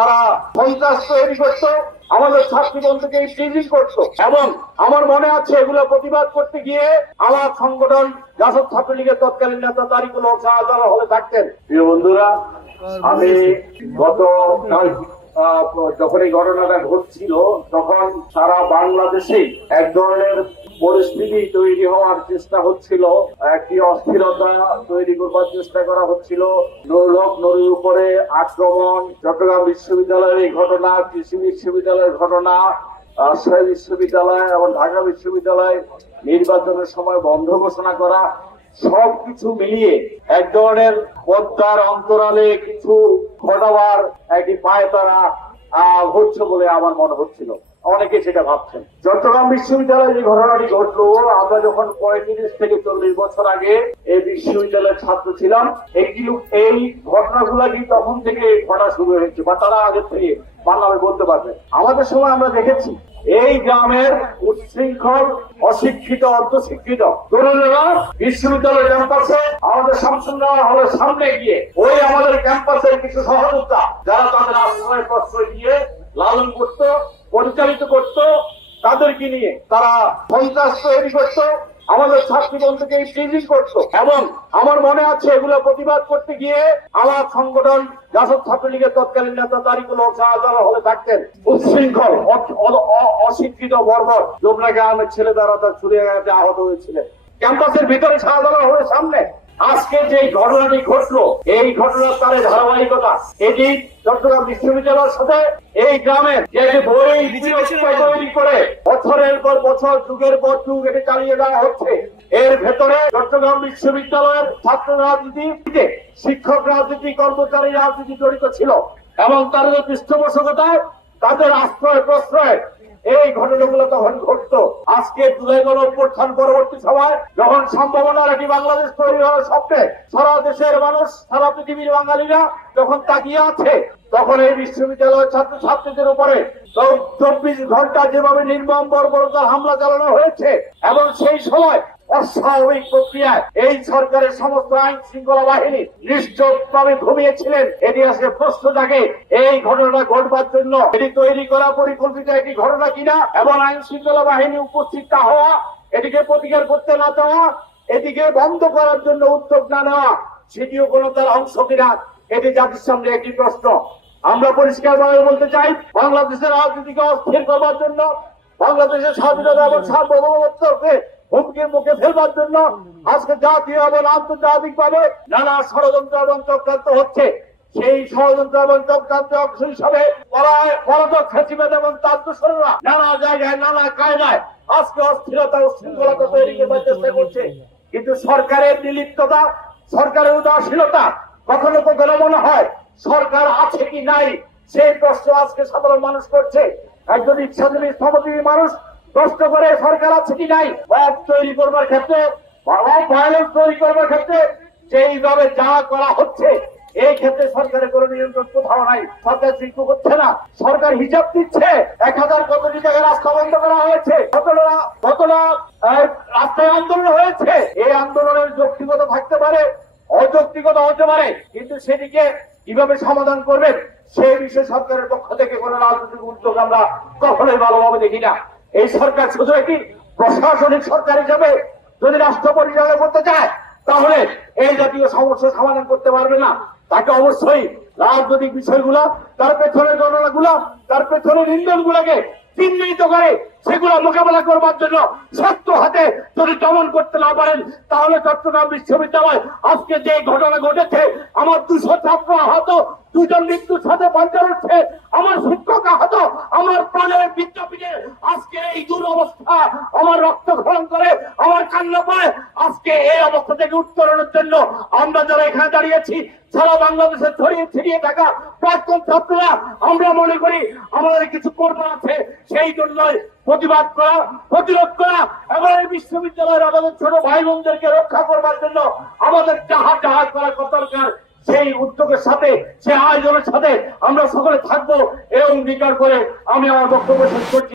তারা সন্ত্রাস তৈরি করত, আমাদের ছাত্রী বন্ধুকে ফ্রিজিং করতো। এবং আমার মনে আছে এগুলো প্রতিবাদ করতে গিয়ে আমার সংগঠন জাসদ ছাত্রলীগের তৎকালীন নেতা তারিকুল হক শাহজালাল হলে থাকতেন। প্রিয় বন্ধুরা, আমি গত যখন এই ঘটনাটা ঘটছিল তখন সারা বাংলাদেশে এক ধরনের পরিস্থিতি তৈরি হওয়ার চেষ্টা হচ্ছিল, একটি অস্থিরতা তৈরি করবার চেষ্টা করা হচ্ছিল। নরুর উপরে আক্রমণ, চট্টগ্রাম বিশ্ববিদ্যালয়ের এই ঘটনা, কৃষি বিশ্ববিদ্যালয়ের ঘটনা, রাজশাহী বিশ্ববিদ্যালয় এবং ঢাকা বিশ্ববিদ্যালয় নির্বাচনের সময় বন্ধ ঘোষণা করা, সবকিছু মিলিয়ে এক ধরনের পদ্মার অন্তরালে কিছু ঘটাবার একটি পায়তারা ঘটছে বলে আমার মনে হচ্ছিল। অনেকে সেটা ভাবছেন। চট্টগ্রাম বিশ্ববিদ্যালয়ে যে ঘটনাটি ঘটলো, আমরা যখন 35 থেকে 40 বছর আগে এই বিশ্ববিদ্যালয়ের ছাত্র ছিলাম, এই ঘটনাগুলা কি তখন থেকে ঘটা শুরু হয়েছে বা তারা আগে থেকে বাংলায় বলতে পারবে। আমাদের সময় আমরা দেখেছি এই গ্রামের উচ্ছৃঙ্খল, অশিক্ষিত, অর্ধশিক্ষিত তরুণেরা বিশ্ববিদ্যালয় ক্যাম্পাসে আমাদের শামসুন্নাহর হলের সামনে গিয়ে ওই আমাদের ক্যাম্পাসের কিছু সহযোদ্ধা যারা তাদের আশ্রয় প্রশ্রয় দিয়ে লালন করত, পরিচালিত করত, তাদেরকে নিয়ে তারা সন্ত্রাস তৈরি করত, আমাদের ছাত্রী বন্ধুকে ফ্রিজিং করতো। এবং আমার মনে আছে এগুলো প্রতিবাদ করতে গিয়ে আমার সংগঠন জাসদ ছাত্রলীগের তৎকালীন নেতা তারিকুল হক শাহজালাল হলে থাকতেন। উচ্ছৃঙ্খল, অশিক্ষিত, বর্বর জোবরাকে আহমেদ ছেলে দ্বারা তার ছুরি আহত হয়েছিলেন ক্যাম্পাসের ভিতরে শাহজালাল হলের সামনে। আজকে যে ঘটনাটি ঘটলো, এই ঘটনার তার ধারাবাহিকতা এটি চট্টগ্রাম বিশ্ববিদ্যালয়ের সাথে এই গ্রামের যে বই তৈরি করে বছরের পর বছর, যুগের পর যুগ এটি চালিয়ে যাওয়া হচ্ছে। এর ভেতরে চট্টগ্রাম বিশ্ববিদ্যালয়ের ছাত্র রাজনীতিতে শিক্ষক রাজনীতি, কর্মচারী রাজনীতি জড়িত ছিল এবং তাদের পৃষ্ঠপোষকতায়, তাদের আশ্রয় প্রশ্রয় এই ঘটনাগুলো তখন ঘটতো। আজকে জুলাই গণঅভ্যুত্থান পরবর্তী সময় যখন সম্ভাবনার একটি বাংলাদেশ তৈরি হওয়ার স্বপ্নে সারা দেশের মানুষ, সারা পৃথিবীর বাঙালিরা যখন তাকিয়ে আছে, তখন এই বিশ্ববিদ্যালয়ের ছাত্রছাত্রীদের উপরে 24 ঘন্টা যেভাবে নির্মম বর্বরতার হামলা চালানো হয়েছে এবং সেই সময় অস্বাভাবিক প্রক্রিয়ায় এই সরকারের সমস্ত আইন শৃঙ্খলা বাহিনী নিশ্চয়ভাবে ঘুমিয়েছিলেন, এটি আজকে প্রশ্ন জাগে এই ঘটনাটা ঘটবার জন্য এটি তৈরি করা পরিকল্পিত একটি ঘটনা কিনা এবং আইন শৃঙ্খলা বাহিনী উপস্থিত না হওয়া, এটিকে প্রতিকার করতে না দেওয়া, এটিকে বন্ধ করার জন্য উদ্যোগ না নেওয়া, সেটিও কোনো তার অংশ কিনা, এটি জাতির সামনে একটি প্রশ্ন। আমরা পরিষ্কারভাবে বলতে চাই, বাংলাদেশের রাজনীতিকে অস্থির করবার জন্য, বাংলাদেশের স্বাধীনতা এবং সার্বভৌমত্বকে হুমকির মুখে ফেলবার জন্য আজকে জাতীয় এবং আন্তর্জাতিক ভাবে নানা ষড়যন্ত্র এবং চক্রান্ত হচ্ছে। সেই ষড়যন্ত্র এবং চক্রান্ত অংশ হিসাবে পলাতক ফ্যাসিবাদ এবং তার দোসররা নানা জায়গায় নানা কায়দায় আজকে অস্থিরতা ও শৃঙ্খলতা তৈরি করবার চেষ্টা করছে। কিন্তু সরকারের নির্লিপ্ততা, সরকারের উদাসীনতা, কখনো কখনো মনে হয় সরকার আছে কি নাই সেই প্রশ্ন আজকে সাধারণ মানুষ করছে। একজন ইচ্ছাজীবী শ্রমজীবী মানুষ প্রশ্ন করে সরকার আছে কি নাই। তৈরি করবার ক্ষেত্রে, ভায়োলেন্স তৈরি করবার ক্ষেত্রে যেইভাবে যা করা হচ্ছে, এই ক্ষেত্রে সরকারের কোনো নিয়ন্ত্রণ কোথাও নাই। সরকার চিন্তা করছে না, সরকার হিসাব দিচ্ছে। 1000 কোটি টাকা রাস্তা বন্ধ করা হয়েছে, কতটা রাস্তায় আন্দোলন হয়েছে। এই আন্দোলনের যৌক্তিকতা থাকতে পারে, অযৌক্তিকতা হতে পারে, কিন্তু সেটিকে কিভাবে সমাধান করবেন সেই বিষয়ে সরকারের পক্ষ থেকে কোন রাজনৈতিক উদ্যোগ আমরা কখনোই ভালোভাবে দেখি না। এই সরকার শুধু একটি প্রশাসনিক সরকার হিসাবে যদি রাষ্ট্র পরিচালনা করতে চায়, তাহলে এই জাতীয় সমস্যা সমাধান করতে পারবে না। তাকে অবশ্যই রাজনৈতিক বিষয়গুলা, তার পেছনের ঘটনাগুলা, তার পেছনের ইন্ধন গুলাকে চিহ্নিত করে সেগুলো মোকাবেলা করবার জন্য শক্ত হাতে যদি দমন করতে না পারেন, তাহলে চট্টগ্রাম বিশ্ববিদ্যালয় আজকে যে ঘটনা ঘটেছে, আমার 200 ছাত্র আহত, 2 জন মৃত্যুর সাথে পাঞ্জা হচ্ছে, আমার শিক্ষক আহত, আমার প্রাণের বিদ্যাপীঠে আজকে এই দুরবস্থা, আমার রক্তক্ষরণ করে, আমার কান্না পায়। আজকে এই অবস্থা থেকে উত্তরণের জন্য আমরা যারা এখানে দাঁড়িয়েছি, সারা বাংলাদেশে ছড়িয়ে ছিটিয়ে থাকা প্রাক্তন ছাত্ররা, আমরা মনে করি আমাদের কিছু করবার আছে। সেই জন্যই প্রতিবাদ করা, প্রতিরোধ করা এবং এই বিশ্ববিদ্যালয়ের আমাদের ছোট ভাই বোনদেরকে রক্ষা করবার জন্য আমাদের যাহা করা দরকার, সেই উদ্যোগের সাথে, সেই আয়োজনের সাথে আমরা সকলে থাকবো এই অঙ্গীকার করে আমি আমার বক্তব্য শেষ করছি।